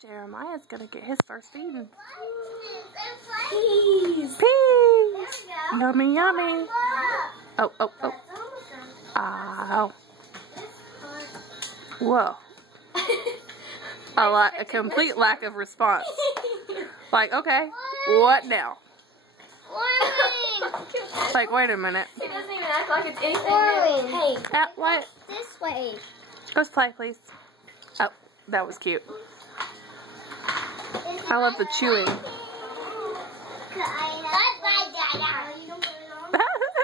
Jeremiah's gonna get his first feeding. Peas. Peas. Yummy, yummy. Oh, oh, oh. Ow. Whoa. A complete lack of response. Like, okay, what now? Like, wait a minute. It doesn't even act like it's anything new. Hey, What? this way. Go play, please. Oh, that was cute. I love the chewing.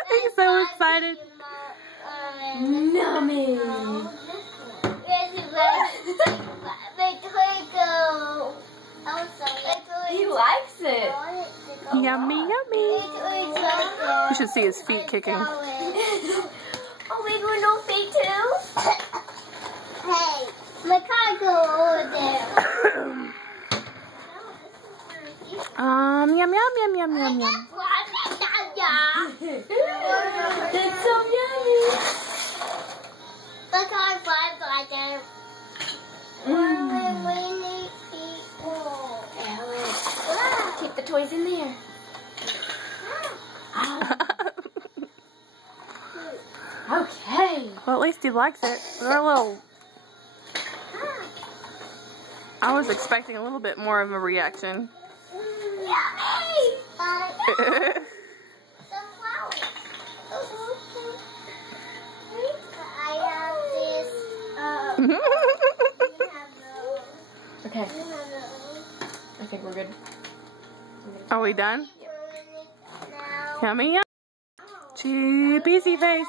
He's so excited. Yummy. He likes it. Yummy, yummy. You should see his feet kicking. Oh, we doing no feet too? Hey, my car go over there. Yum, yum, yum, yum, yum. It's so yummy. The car flies like that. Keep the toys in there. Okay. Well, at least he likes it. They're a little... I was expecting a little bit more of a reaction. Okay. I think we're good. Are we done? Yummy, yum. Cheesy face.